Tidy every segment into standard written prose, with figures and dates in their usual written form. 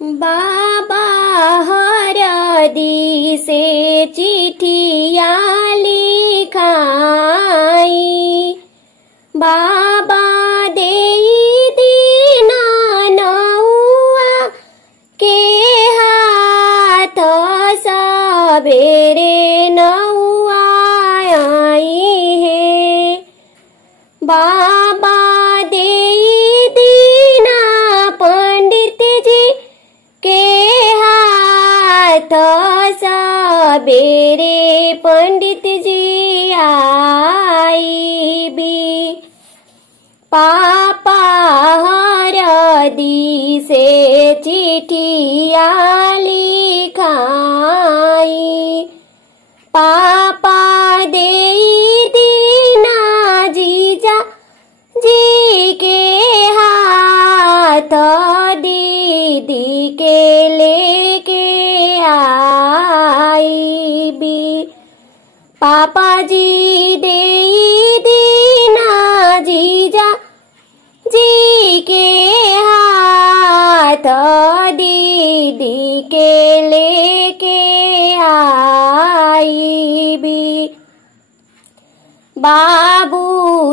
बाबा हरदी से चिठिया लिखाई, बाबा देई दीना नौआ के हाथ, सबेरे नौआ आई है। बाबा देई दीना पंडित जी के हाथ, सबेरे पंडित जी आई भी। पापा हरदी से चिठिया लिखाई, पापा देई दीना जीजा जी के हाथ, दीदी के लेके आई भी। पापा जी देई दीना जीजा जी के हाथ, दीदी के लेके आई भी। बाबू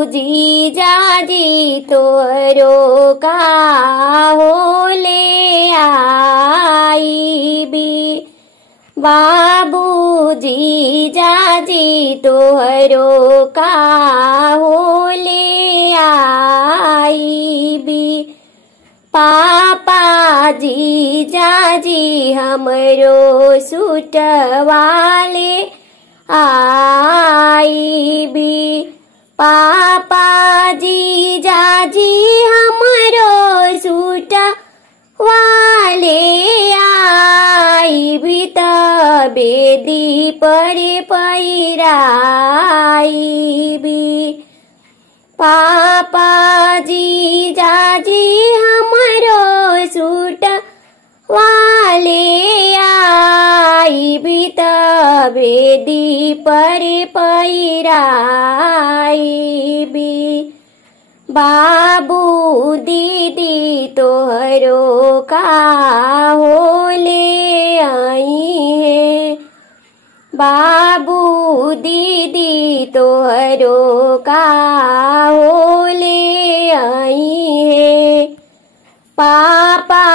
जीजा जी तोरो का हो ले आई भी। बाबू जीजा जी तोरो का हो ले आई भी। पापा जीजा जी हमरो सूट वाले आई भी। पापा जीजा जी हमरो सूट वाले आई भी। बेदी परे पैराई भी। पापा जीजा जी हमरो सूट वाले आई भी। बेदी परे पैराई भी। बाबू दीदी तोहरो का हो ले आई है। बाबू दीदी तोहरो का हो ले आई है। पापा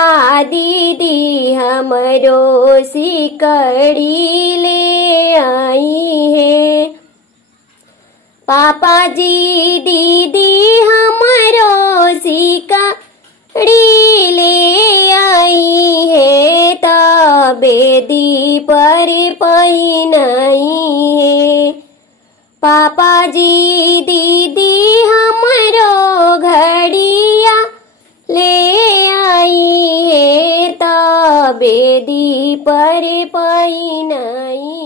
दीदी हमरो सिकड़ी ले आई है। पापा जी दीदी हमरो सिकड़ी ले आई है। बेदी पर पहिनाई है। पापा जी दीदी हमरो घड़िया ले आई है। बेदी पर पहिनाई